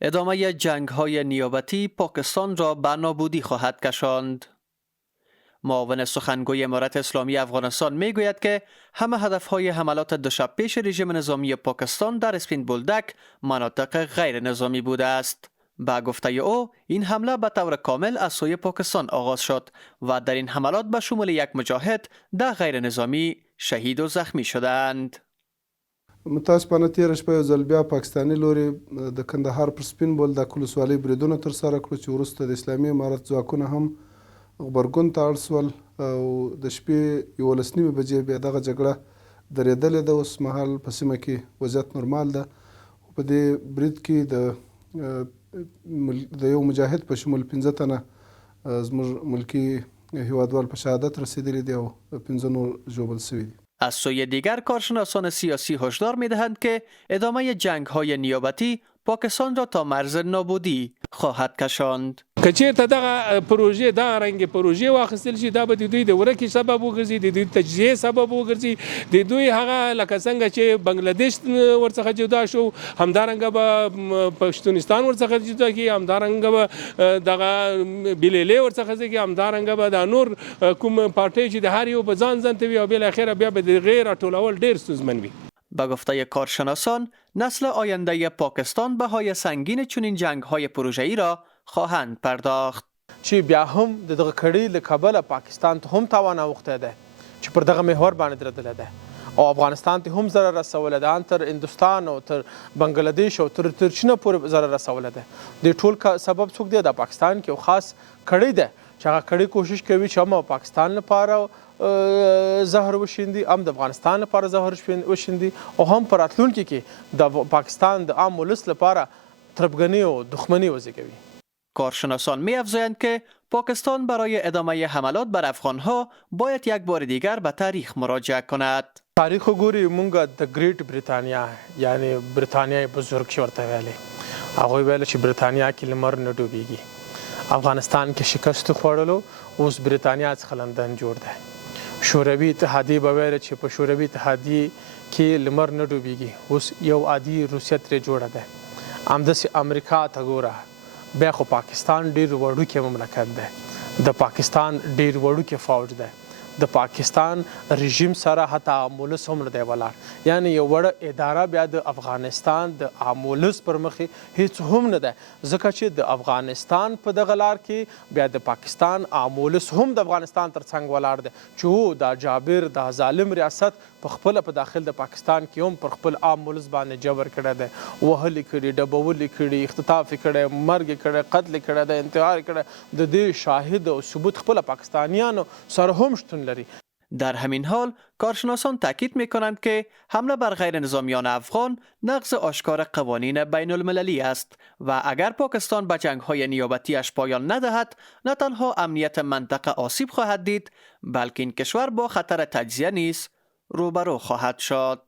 ادامه جنگ‌های نیابتی پاکستان را به نابودی خواهد کشاند. معاون سخنگوی امارت اسلامی افغانستان میگوید که همه هدفهای حملات دو شب پیش رژیم نظامی پاکستان در اسپین بولدک مناطق غیر نظامی بوده است. با گفته او این حمله به طور کامل از سوی پاکستان آغاز شد و در این حملات به شمول یک مجاهد در غیر نظامی شهید و زخمی شدند. متاسفانه تیره شپه یو ځل بیا پاکستاني لوري د کندهار پر سپین بولدک ولسوالۍ بریدونه ترسره کړو چې وروسته د اسلامي امارت ځواکونه هم غبرګون ته اړ سول او د شپې 11:30 بجې بیا دغه جګړه درېدلې ده. اوس مهال په سیمه کې وضعیت نورمال ده. په دې برید کې د یو مجاهد په شمول 15 تنه زموږ ملکي هیوادوال په شهادت رسیدلي دي او 15 نور ژوبل شوي دي. از سوی دیگر کارشناسان سیاسی هشدار می‌دهند که ادامه جنگ‌های نیابتی پاکستان را تا مرز نابودی خواهد کشاند. که چیرته دغه پروژې دا رنګ پروژې واخیستل شي دا به د دوی د ورکې سبب وګرځي، د دوی تجزیې سبب وګرځي، د دوی هغه لکه څنګه چې بنگلاديش ورڅخه جدا شو همدارنګه به پښتونستان ورڅخه جدا کی، همدارنګه به دغه بلیلې ورڅخه ځي، همدارنګه به د نور کوم پارټي چې د هر یو په ځان ځان توي او بل اخره بیا به د غیر ټولول ډیر ستونزمن وي. به گفته کارشناسان نسل آینده پاکستان بهای سنگین چنین جنگ‌های پروژه‌ای را خواهند پرداخت. چې بیا هم دغه کړي له کابل پاکستان ته هم تاوان اوخته ده چې پر دغه محور باندې درېدل ده او افغانستان ته هم ضرر رسول ده، تر هندستان او تر بنگلاديش او تر چین پورې ضرر رسول ده. د ټول سبب څوک دی؟ د پاکستان کې خاص کړي ده چې هغه کړي کوشش کوي چې هم پاکستان لپاره زهر وشیندي، هم د افغانستان لپاره زهر وشیندي او هم پر راتلونکي کې د پاکستان د عام ولس لپاره تربګنی او دښمنی وزېږوي. کارشناسان می‌افزایند که پاکستان برای ادامه حملات بر افغان‌ها باید یک بار دیگر به تاریخ مراجعه کند. تاریخ وګوري مونږ د ګریټ بریتانیا یعنی بریتانیا بزرګ شي ورته ویلي، هغوی ویل چې بریتانیا کې لمر نه ډوبېږي. افغانستان کې شکست خوړلو اوس بریتانیا څخه لندن جوړ دی. شوروي اتحادیه به ویل چې په شوروي اتحادیه کې لمر نه ډوبېږي، اوس یو عادي روسیه ترې جوړه ده. همداسې امریکا ته ګوره، بیا خو پاکستان ډېر وړوکی مملکت دی، د پاکستان ډېر وړوکی فوج دی، د پاکستان رژیم سره حتی عامولس هم نه دی ولاړ، یعنی یو وړه اداره بیا د افغانستان د عامولس پر مخې هیڅ هم نه ده، ځکه چې د افغانستان په دغه لار کې بیا د پاکستان عامولس هم د افغانستان تر څنګ ولاړ دی چې هو دا جابر دا ظالم ریاست په خپله په داخل د پاکستان کې هم پر خپل عام ولس باندې جبر کړی دی، وهلې کړي، ډبولې کړي، اختطاف یې کړی، مرګ یې کړی، قتل یې کړی دی، انتحار یې کړی. د دې شاهد او ثبوت خپله پاکستانیانو سره هم شتون لري. در همین حال کارشناسان تاکید می‌کنند که حمله بر غیر نظامیان افغان نقض آشکار قوانین بین المللی است و اگر پاکستان به جنگ‌های نیابتیش پایان ندهد نه تنها امنیت منطقه آسیب خواهد دید بلکه این کشور با خطر تجزیه نیز روبرو خواهد شد.